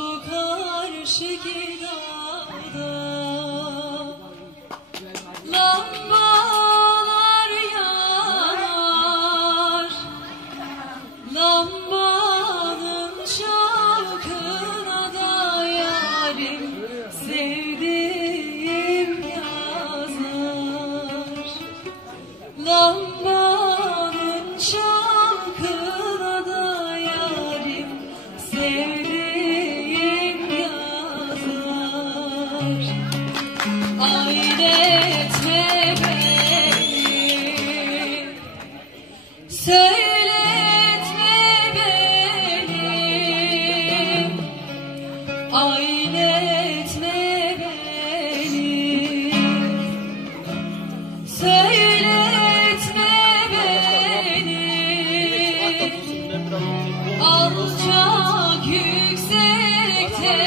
bu karşı gidada Lambalar yanar Lambanın şarkına da yarim Sevdiğim yazar. Lamba Ailetme beni? Söyletme beni? Ailetme beni? Söyletme beni? Alçak yüksekte